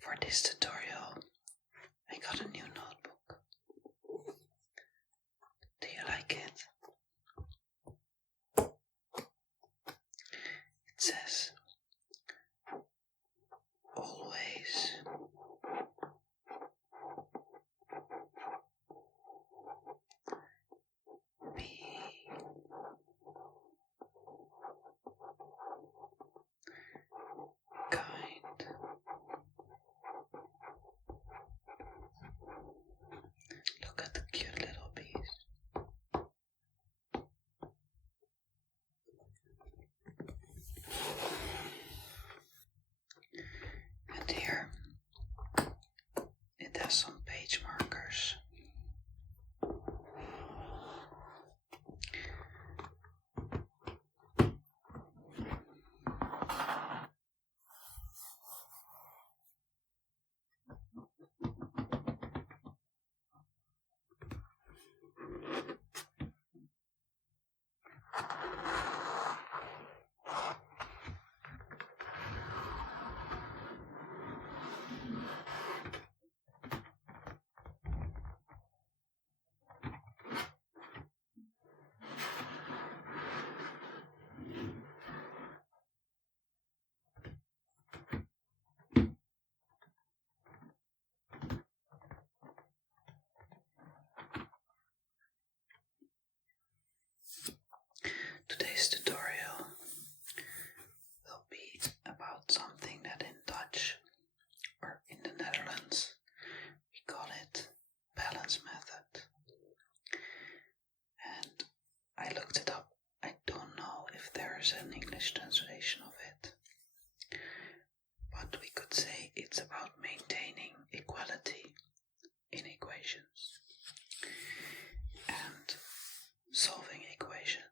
For this tutorial, I got a new notebook. Do you like it? It says, always be kind. Look at the cute little bees. And here it has some page markers. Today's tutorial will be about something that in Dutch, or in the Netherlands, we call it balance method. And I looked it up. I don't know if there is an English translation of it, but we could say it's about maintaining equality in equations and solving equations.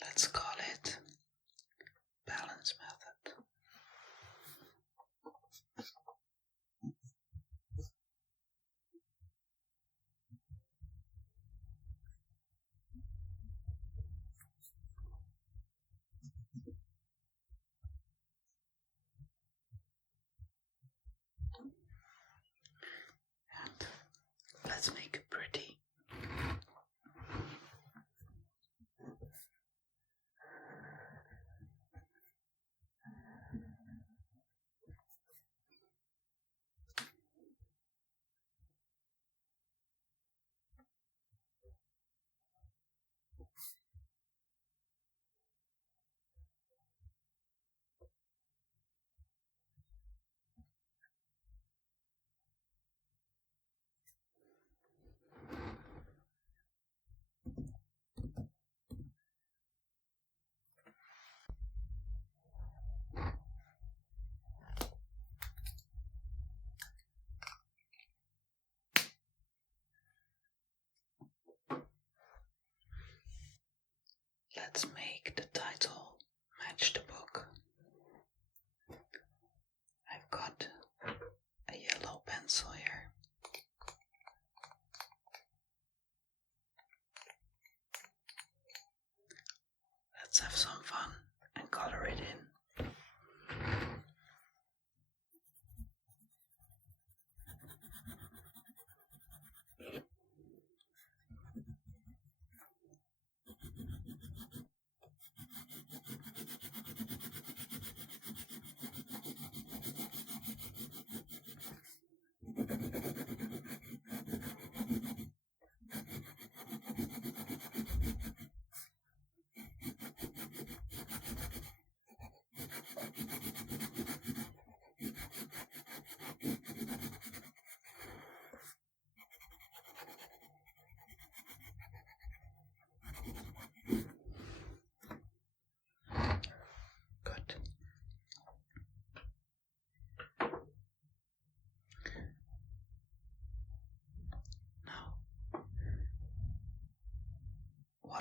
Let's call it balance method. And let's make it pretty. Let's make the title match the book. I've got a yellow pencil here. Let's have some fun and color it in.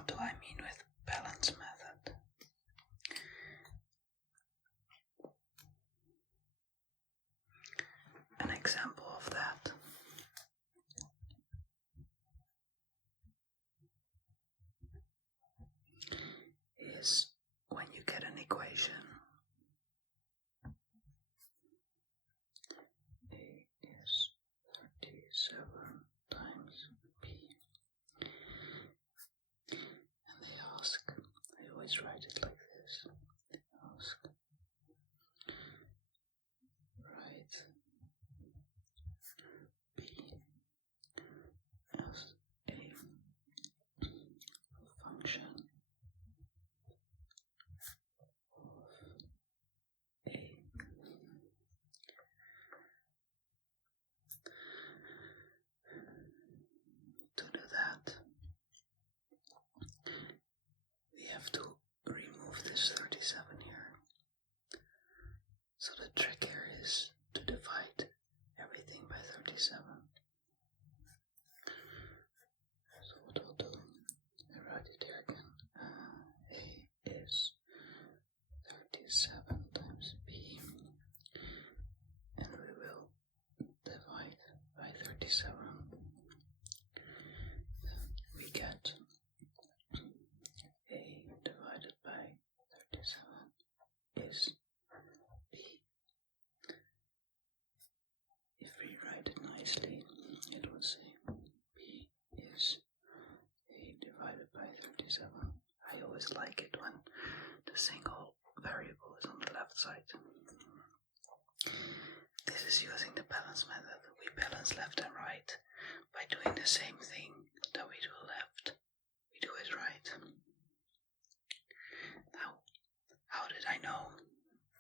What do I mean with balance method? An example of that is when you get an equation. A is 37 times B. And they ask, I always write it like this. They ask, write B as a function of A. To do that, we have to remove this 37 here. So the trick here is to divide everything by 37. So what I'll do, I write it here again. A is 37 times B, and we will divide by 37. We get A divided by 37 is B. If we write it nicely, it would say B is A divided by 37. I always like it when the single variable is on the left side. This is using the balance method. We balance left and right by doing the same thing that we do left. We do it right. Now, how did I know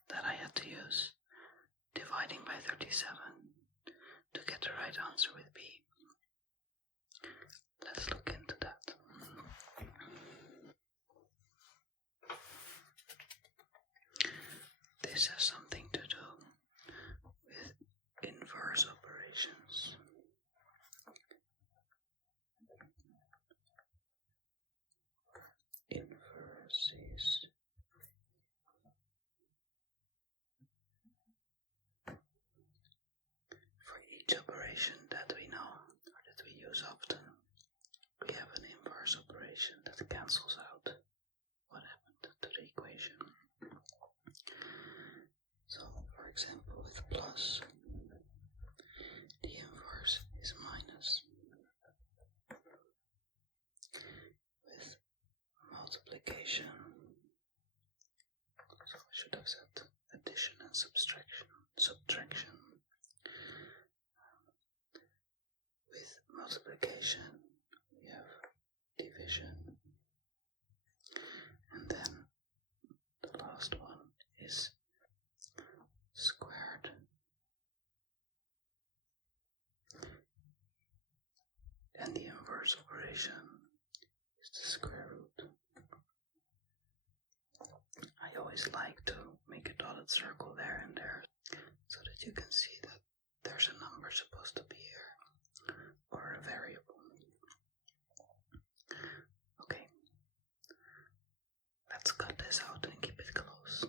that I had to use dividing by 37 to get the right answer with B? Let's look into that. This has something to do with inverse operations. Inverses. For each operation that we know or that we use often, we have an inverse operation that cancels out what happened to the equation. So, for example, with plus, the inverse is minus. With multiplication, so I should have said addition and subtraction. With multiplication, we have division, and then the last one is squared. And the inverse operation is the square root. I always like to make a dotted circle there and there so that you can see that there's a number supposed to be here, or a variable. Okay, let's cut this out and keep it close.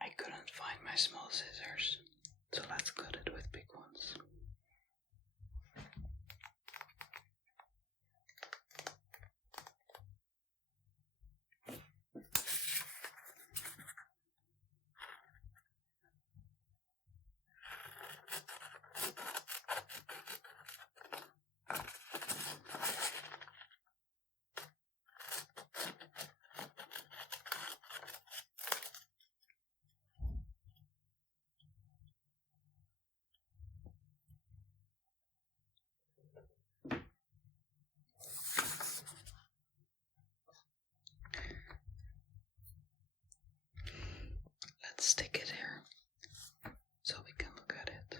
I couldn't find my small scissors, so let's cut it with big ones. Let's stick it here so we can look at it.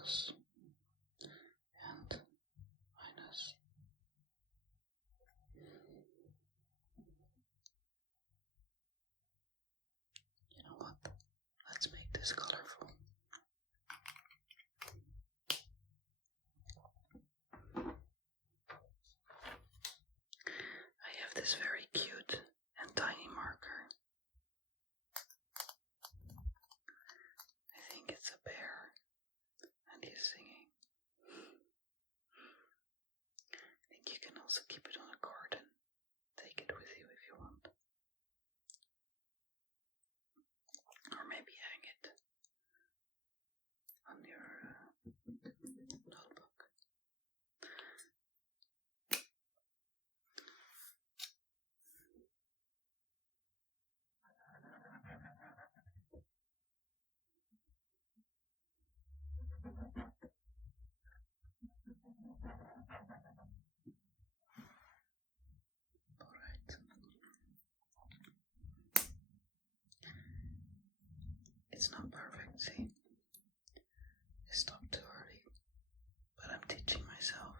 plus and minus. You know what? Let's make this colorful. I have this very cute and tiny marker. I think it's a bear and he's singing. I think you can also keep it on a cord and take it with you if you want. Or maybe hang it on your notebook. Alright. It's not perfect, see? I stopped too early, but I'm teaching myself.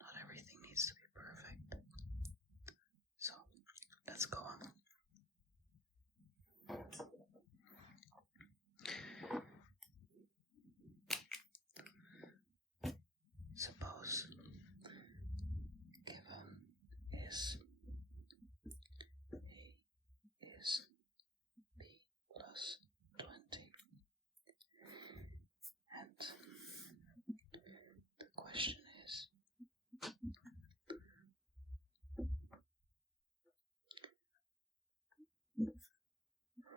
Not everything needs to be perfect. So, let's go on. Suppose given is A is B plus 20, and the question is,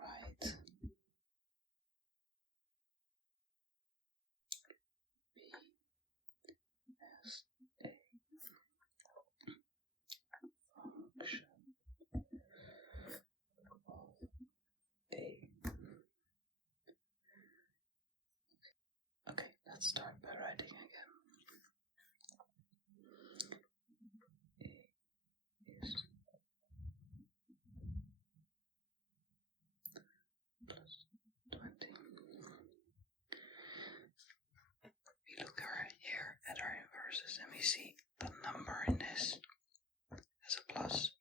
write B as a function of A. Okay, let's start by writing again. A is plus 20. We look here at our inverses and we see the number in this as a plus.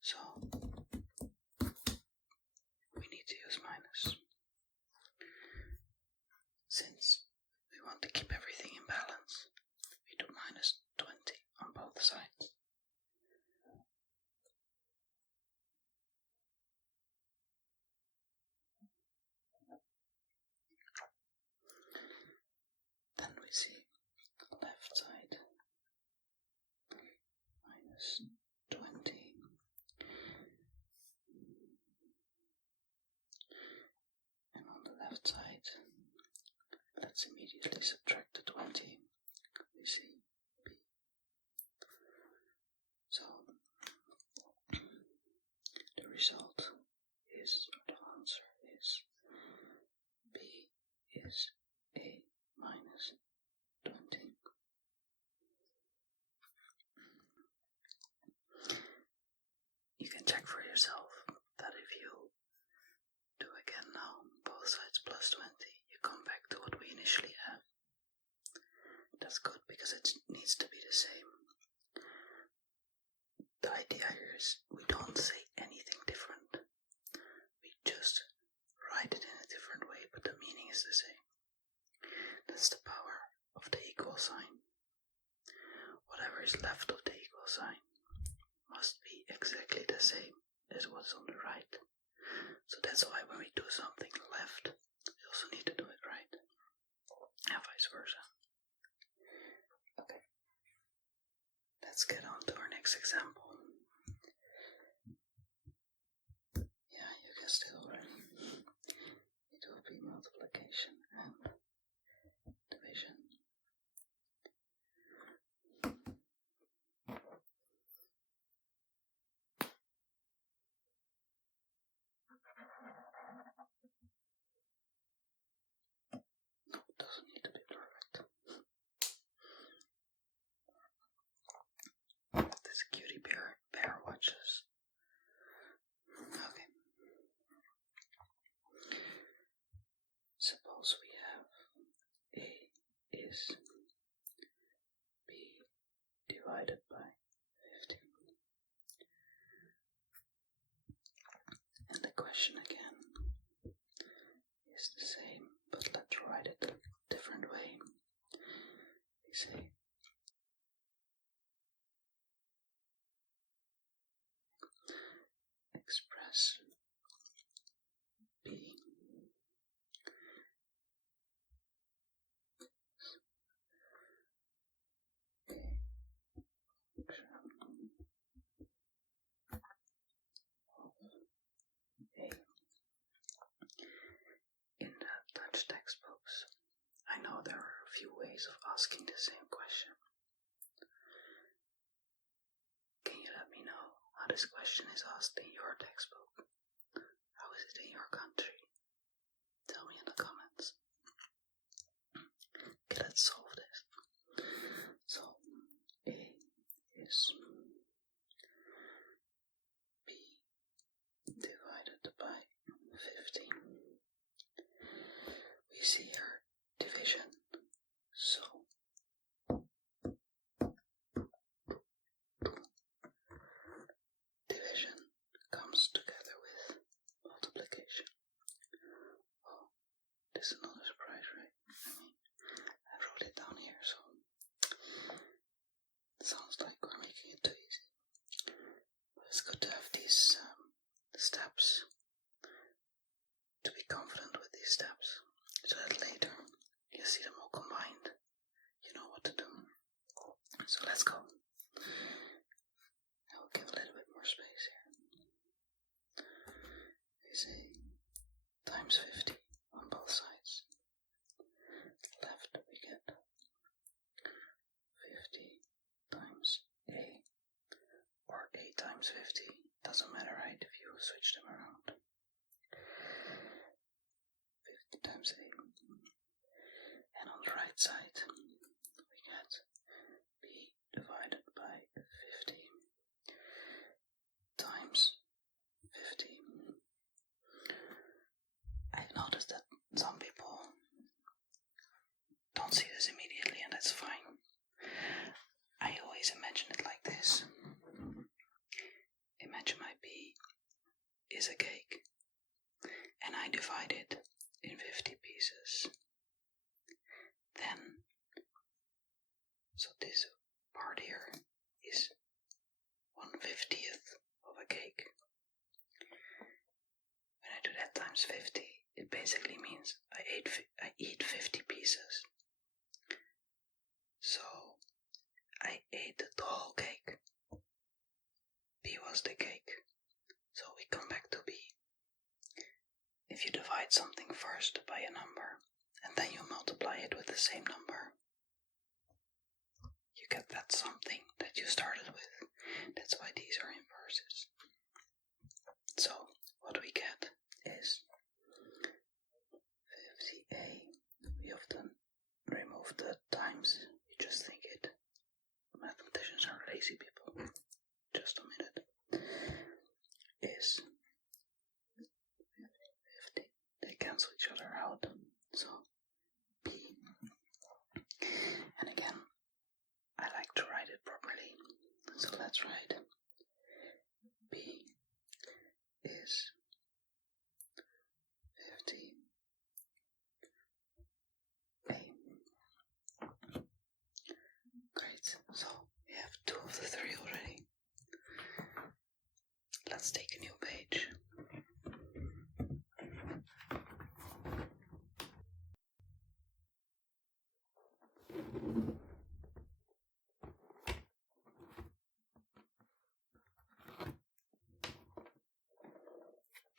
So we need to use minus. Since we want to keep everything in balance, we do minus 20 on both sides. Then we see left side minus 20. And on the left side, let's immediately subtract the 20. We see B. So the result is, the answer is B is A minus 20. You can check for yourself that if you do again now, both sides plus 20, you come back to what we initially had. That's good because it needs to be the same. The idea here is we don't say anything different. We just write it in a different way, but the meaning is the same. That's the power of the equal sign. Whatever is left of the equal sign must be exactly the same as what's on the right. So that's why when we do something left, we also need to do it right. And vice versa. Okay. Let's get on to our next example. Yeah, you guessed it already. It will be multiplication and division. No, it doesn't need to be perfect. This cutie bear watches. Okay. Suppose we have question again is the same, but let's write it a different way. We say express B in the Dutch textbooks. I know there are a few ways of asking the same question. Can you let me know how this question is asked in your textbook? How is it in your country? Tell me in the comments. Okay, let's solve this. So, A is B divided by 15. We see here division. So, division comes together with multiplication. Oh, this is not a surprise, right? I wrote it down here, so it sounds like we're making it too easy. But it's good to have these steps, to be confident with these steps, so that later you see them all combined. You know what to do. So let's go. I will give a little bit more space here. We say times 50 on both sides. Left we get 50 times A, or A times 50. Doesn't matter, right, if you switch them around. 50 times A. And on the right side we get B divided by 50 times 50. I've noticed that some people don't see this immediately, and that's fine. I always imagine it like this. Imagine my B is a cake, and I divide it in 50 pieces. Then, so this part here is 1/50th of a cake. When I do that times 50, it basically means I eat 50 pieces. So I ate the whole cake. B was the cake. So we come back to B. If you divide something first by a number, and then you multiply it with the same number, you get that something that you started with. That's why these are inverses. So what we get is 50A. We often remove the times. You just think it. Mathematicians are lazy people. Just a minute. Is 50. They cancel each other out. So B. And again, I like to write it properly. So let's write B is 50A. Great. So we have 2 of the 3 already. Let's take a new page.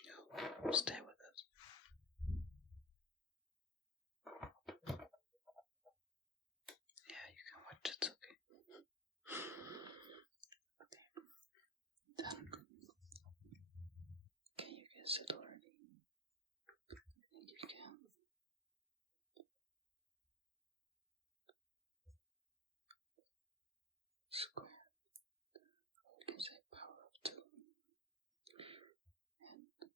No, stay with us. Yeah, you can watch, it's okay. Then, can you guess it already? I think you can. Square. We can say power of 2. And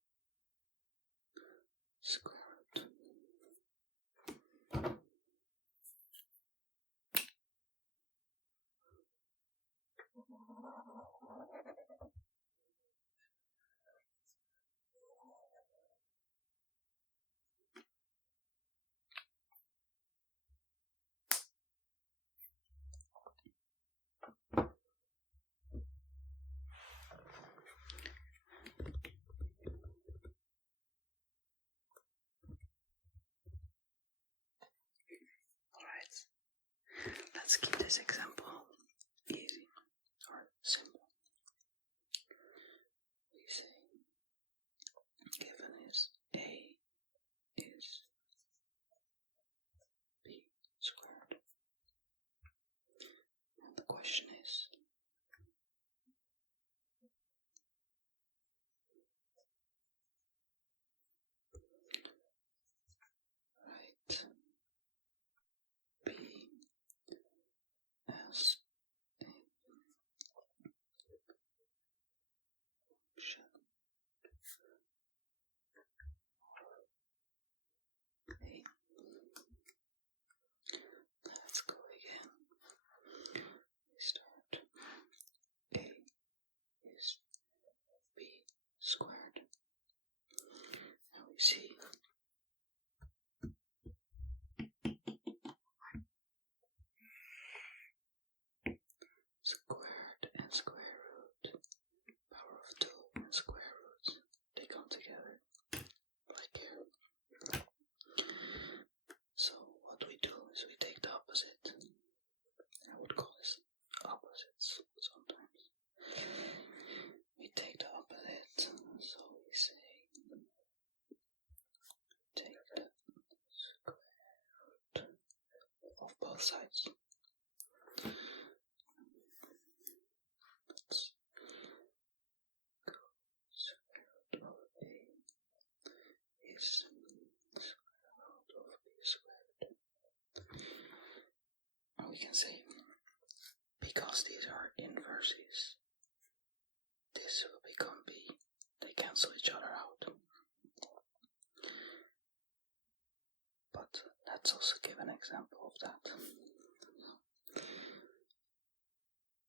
square root. can say, because these are inverses, this will become b. They cancel each other out. But let's also give an example of that.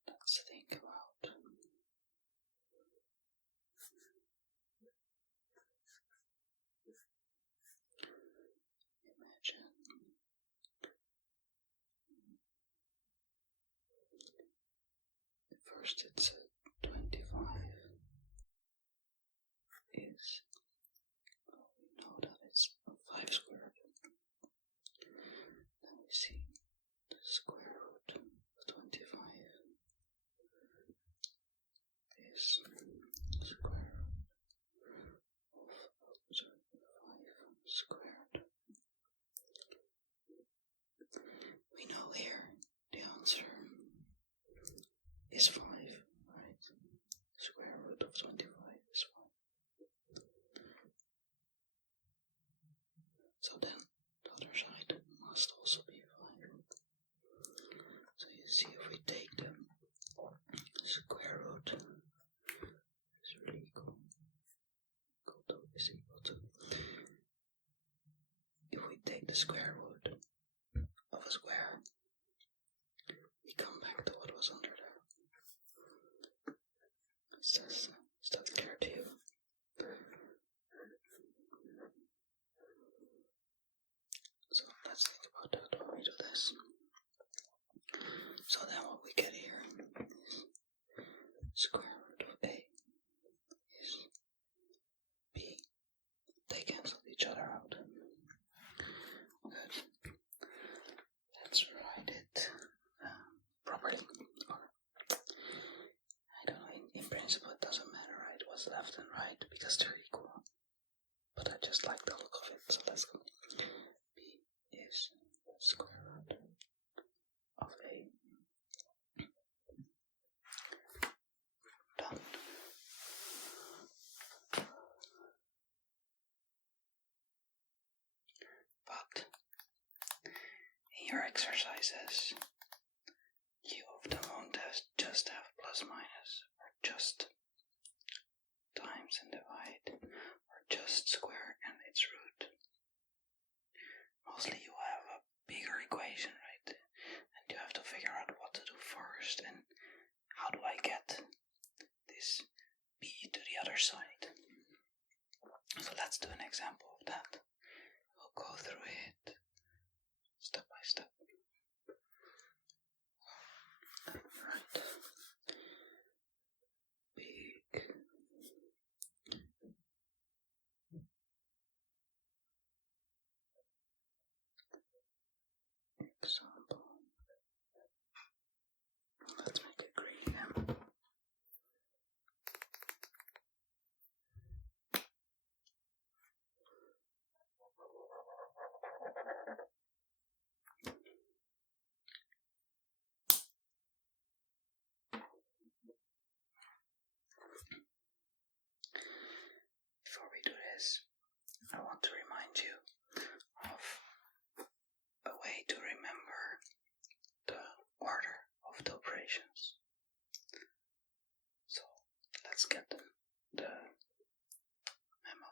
Let's think about imagine first it's 25 is, we know that it's 5 squared. Then we see the square root of 25 is square root of 5 squared. We know here the answer is 5, right? Square root of 25 is 5. So then the other side must also be 5. So you see, if we take the square root is really equal to is equal to, if we take the square root of a square, we come back to what was under there. Is that clear to you? So let's think about that when we do this. So then what we get here is square root of a is b. They cancel each other out. Good. Let's write it properly. Or, I don't know, in principle it doesn't matter, right? What's left and right, because they're equal. But I just like the look of it, so let's go. B is square root of a. Done. But in your exercises, you often won't just have plus minus, or just times and divide, or just square and its root. Mostly you have a bigger equation, right? And you have to figure out what to do first, and how do I get this b to the other side. So let's do an example of that. We'll go through it step by step. Right. Big example. Let's make it green again. Before we do this, I want to remind you of a way to remember the order of the operations. So let's get the memo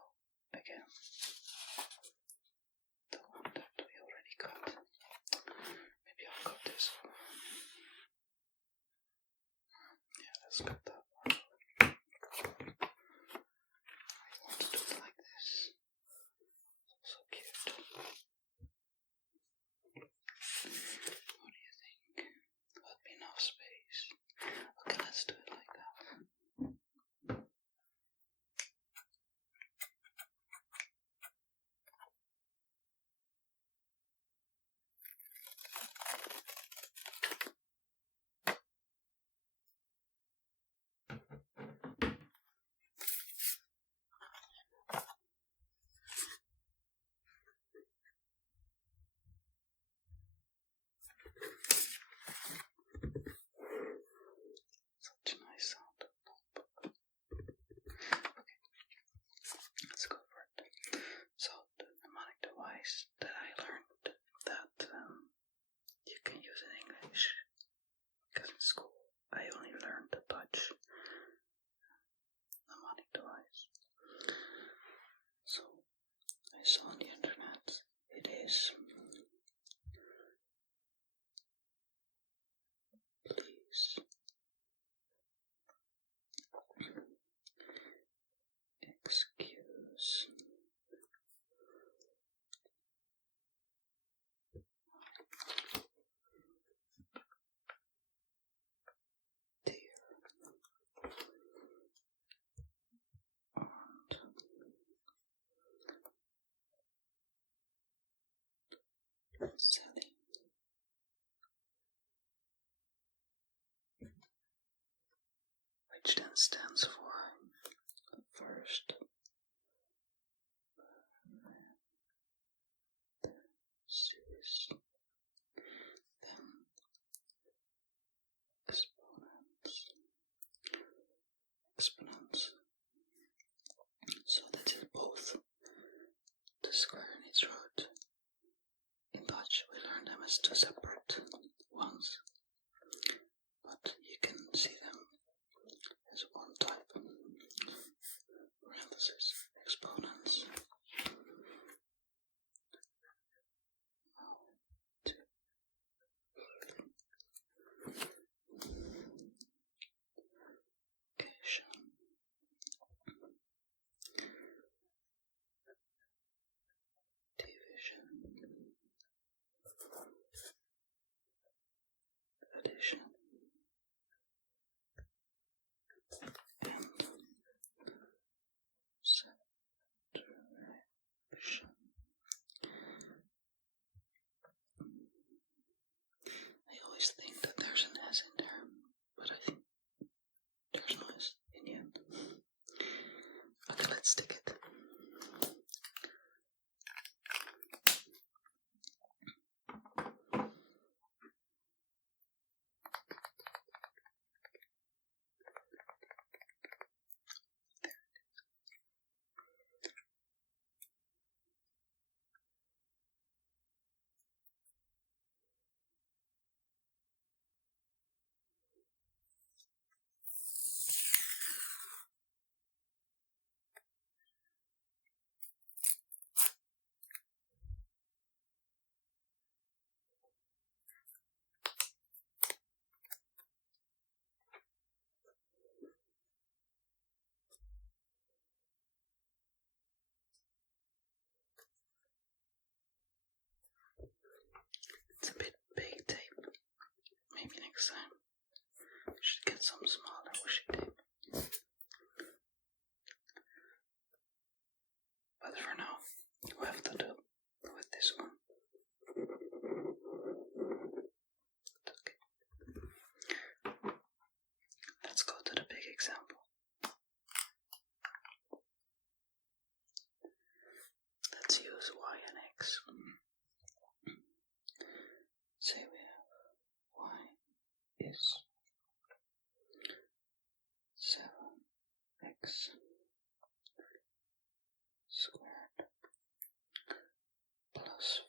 again. The one that we already got. Maybe I'll cut this one. Yeah, let's cut that one. I want to do it like this. So cute. What do you think? Would be enough space. Okay, let's do it like Sally. Which then stands for first series, then exponents. So that is both the square and its root. In Dutch we learn them as two separate ones, but you can see them as one type. Parentheses, exponents. Division, addition, and subtraction. I always think that there's an S in there, but I think there's no S in the end. Okay, let's stick it. It's a bit big tape. Maybe next time we should get some smaller washi tape. But for now, we have to do with this one. Okay. Let's go to the big example. Let's use y and x. Say we have y is 7x squared plus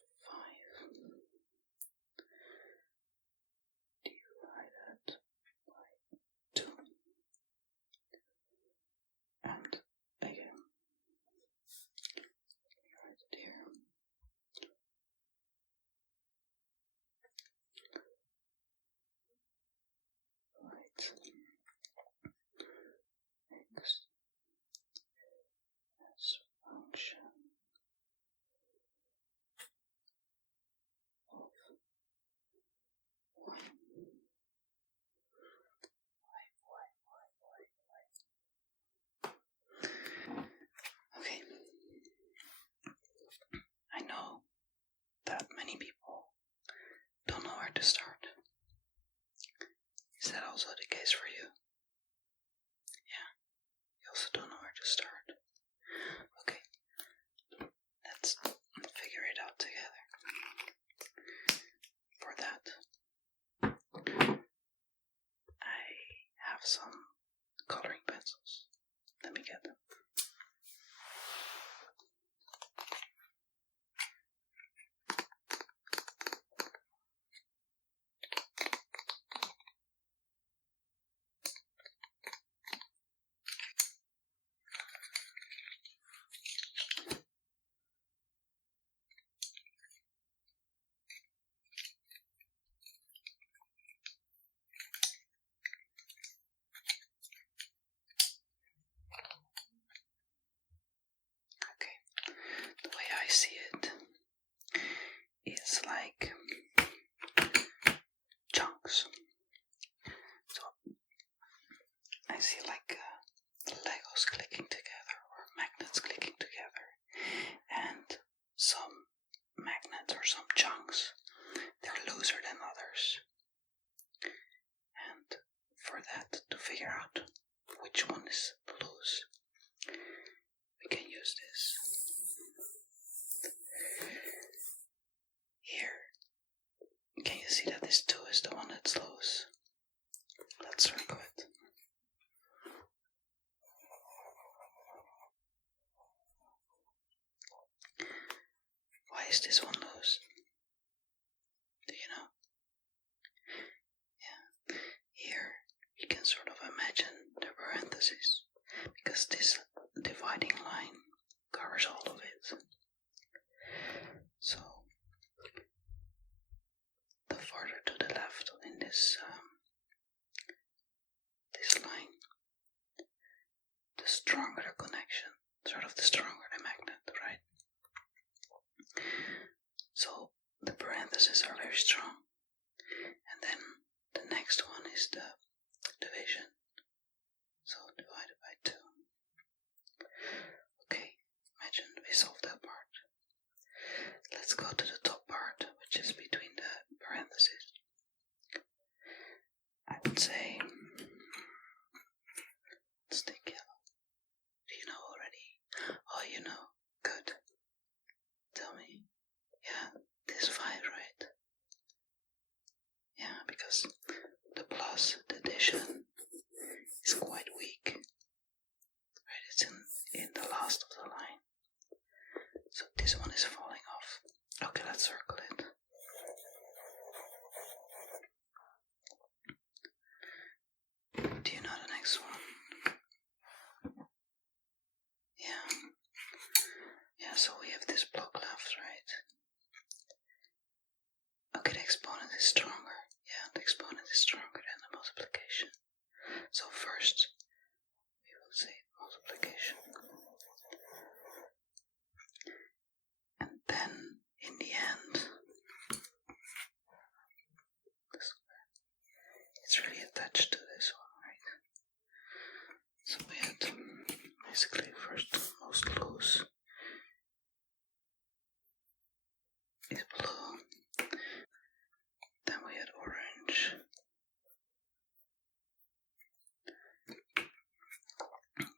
use this. Here, can you see that this 2 is the one that's loose? Let's circle it. Why is this one loose? Do you know? Yeah. Here, you can sort of imagine the parentheses, because this dividing line covers all of it. So, the farther to the left in this line, the stronger the connection, sort of the stronger the magnet, right? So the parentheses are very strong. And then the next one is the division. So divided by 2. Okay, imagine we solved that part. Let's go to the top part, which is between the parentheses. I would say, let's take yellow. Do you know already? Oh, you know. Good. Tell me. Yeah, this 5, right? Yeah, because the plus, the addition, is quite weak. Right, it's in the last of the line. So this one is falling off. Okay, let's circle it. Do you know the next one? Yeah. Yeah, so we have this block left, right? Okay, the exponent is stronger. Yeah, the exponent is stronger than the multiplication. So first, we will say multiplication. And then, in the end, the square. It's really attached to this one, right? So we had basically first most loose is blue. Then we had orange.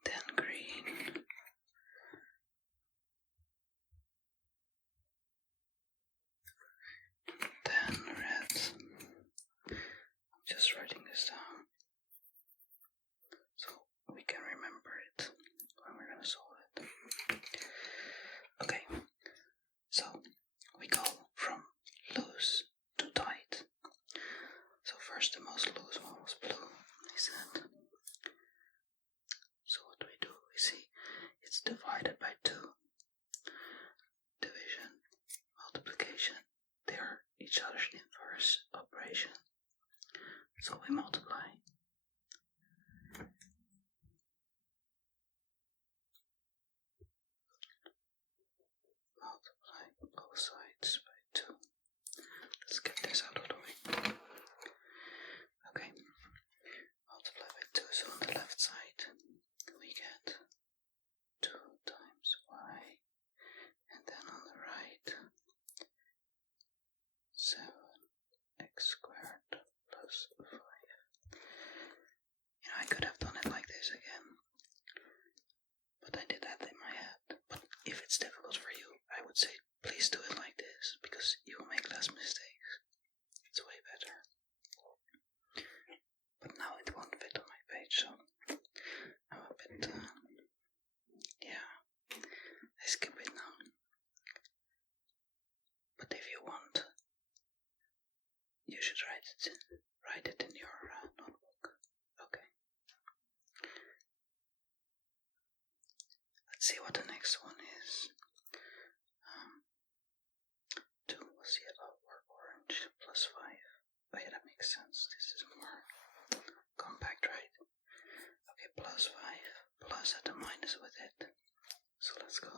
Then green. Then red. I'm just writing this down so we can remember it when we're gonna solve it. Okay, so we go from loose to tight. So first the most loose one was blue, I said. So what do? We see it's divided by 2. Division, multiplication, they are each other's inverse operation. So we multiply. Multiply both sides by 2. Let's get this out of the way. Okay. Multiply by 2, so on the left side we get 2 times y, and then on the right 7x squared plus 5. You know, I could have done it like this again, but I did that in my head. But if it's difficult for you, I would say please do it like this, because you will make less mistakes. It's way better. But now it won't fit on my page, so I'm a bit, I skip it now. But if you want, you should write it in your notebook. Okay. Let's see what the next one is. 2 was yellow or orange plus 5. Oh yeah, that makes sense. This is more compact, right? Okay, plus 5, plus at the minus with it. So let's go.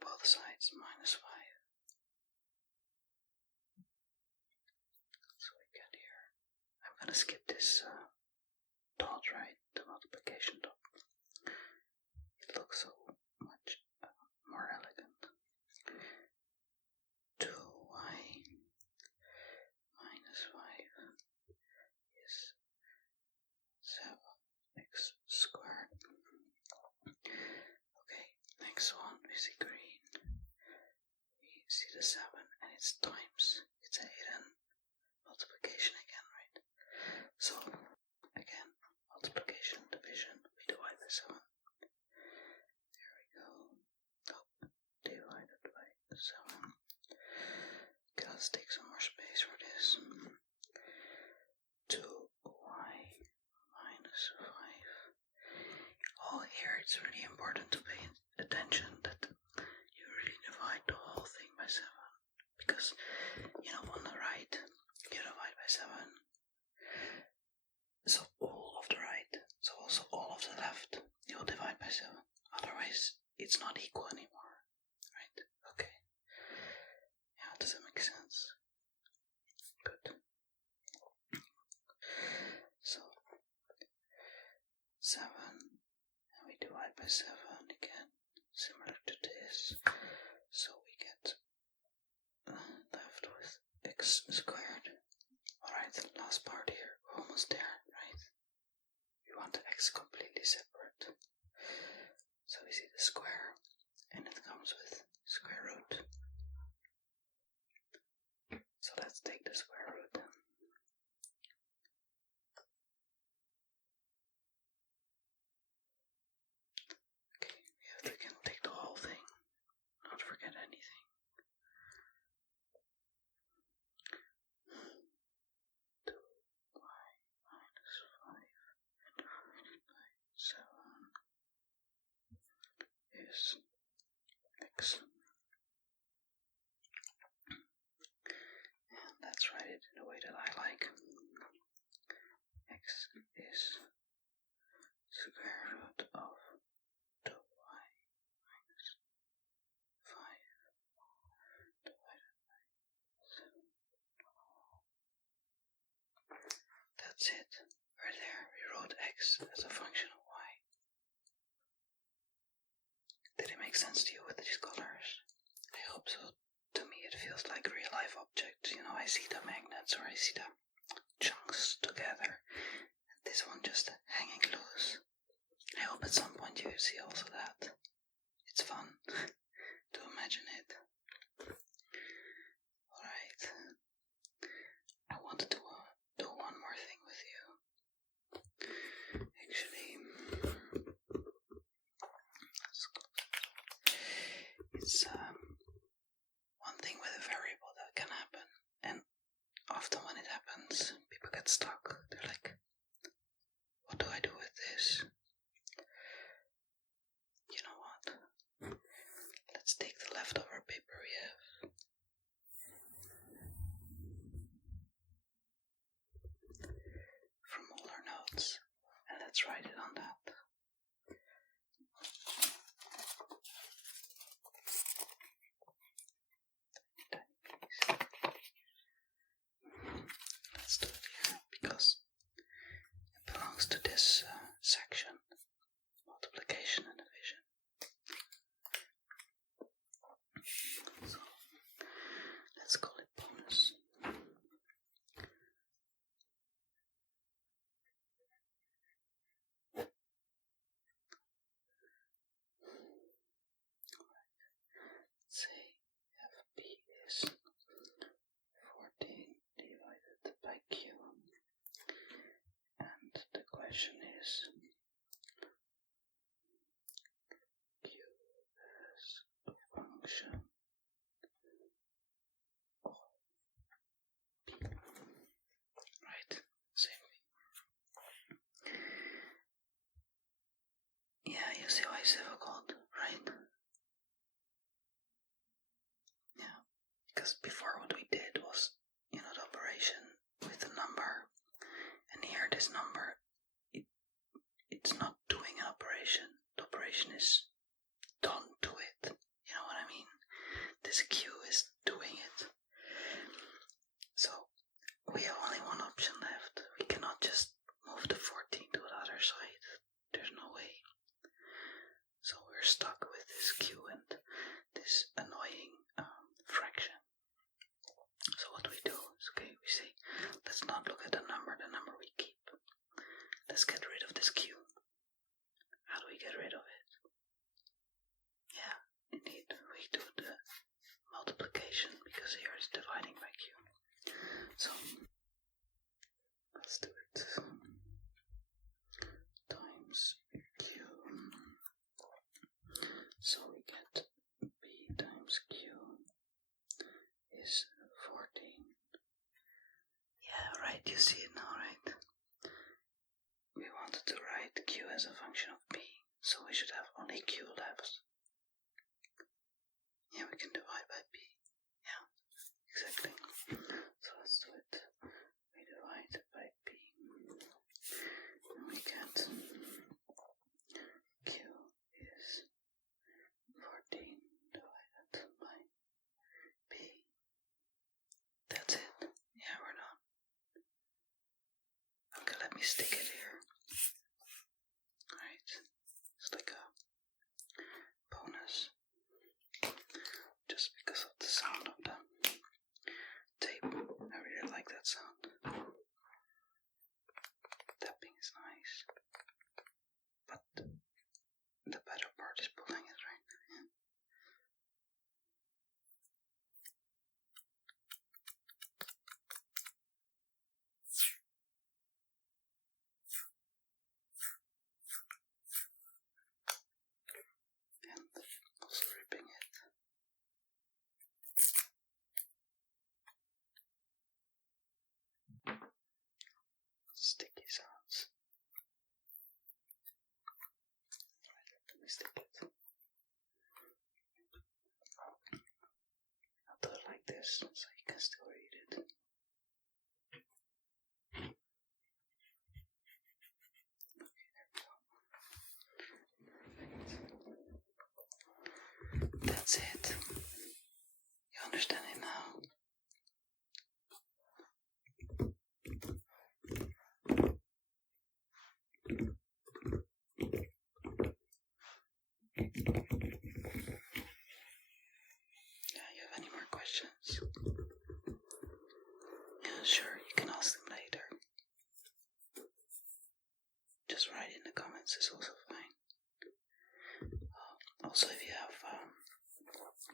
Both sides minus 5. So we get here. I'm gonna skip this dot, right? The multiplication dot. It looks so much more elegant. 2y minus 5 is 7x squared we see green. We see the 7 and it's times. It's a hidden multiplication again, right? So, again, multiplication, division, we divide by 7. There we go. Oh, divided by 7. Okay, let's take some more space for this. 2y minus 5. Oh, here it's really important to pay attention that you really divide the whole thing by 7. Because, on the right, you divide by 7. So all of the right, so also all of the left, you'll divide by 7. Otherwise, it's not equal anymore. Right? Okay. Yeah, does that make sense? Good. So, 7, and we divide by 7 again, similar to this. So we get left with x squared. Alright, last part here, we're almost there, right? We want the x completely separate. So we see the square, and it comes with square root. So let's take the square root. Okay, we can take the whole thing, not forget anything. 2y minus 5 divided by 7 is x. And let's write it in the way that I like. X is square root of 2y minus 5 divided by 7. That's it. We're there. We wrote x as a function of y. Did it make sense to you with these colors? I hope so. To me it feels like real life objects. I see the magnets or I see the chunks together. And this one just hanging loose. I hope at some point you see also that. It's fun to imagine it. Alright. I wanted to do one more thing with you. Actually, it's one thing with a variable that can happen, and often when it happens, people get stuck. They're like, what do I do with this? You know what? Let's take the leftover paper we have. From all our notes, and let's write it on that. Let's do it here because it belongs to this section, multiplication and division. So let's call it bonus. Say FP is 14 divided by Q, and the question is Q as a function of P. Right, same thing. Yeah, you see why it's difficult, right? Yeah, because before what we did was, the operation with the number, and here this number, it's not doing an operation. The operation is done to it. You know what I mean? This Q is doing it. So we have only one option left. We cannot just move the 14 to the other side. There's no way. So we're stuck with this Q and this annoying fraction. So what we do is, we say, let's not look at the number we keep. Let's get rid of this Q. How do we get rid of it? Yeah, indeed. have only Q left. Yeah, we can divide by P. Yeah, exactly. So let's do it. We divide by P. And we get Q is 14 divided by P. That's it. Yeah, we're done. Okay, let me stick it here. Alright, it's like a bonus. Just because of the sound of the tape. I really like that sound. Tapping is nice. But the better part is pulling it, right? Yeah. And also ripping it. Sticky sounds. Right, let me stick it. I'll do it like this so you can still read it. Okay, there we go. That's it. You understand it now? Yeah, you have any more questions? Yeah, sure, you can ask them later. Just write in the comments is also fine. Also, if you have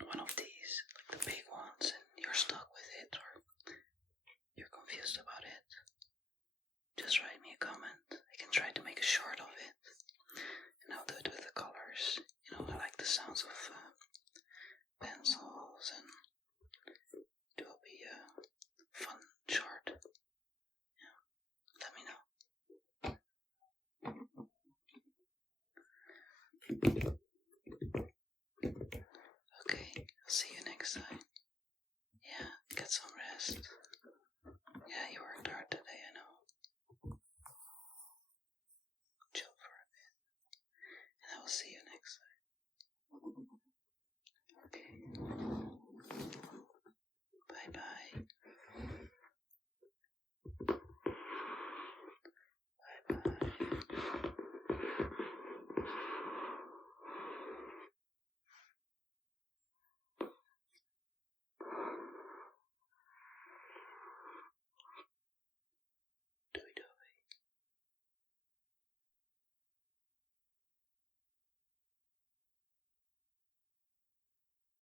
one of these, like the big ones, and you're stuck with it or you're confused about it, just write me a comment. I can try to make a short of it, and I'll do it with the colors. You know, I like the sounds of pencils, and it will be a fun short. Yeah, let me know. Okay, I'll see you next time.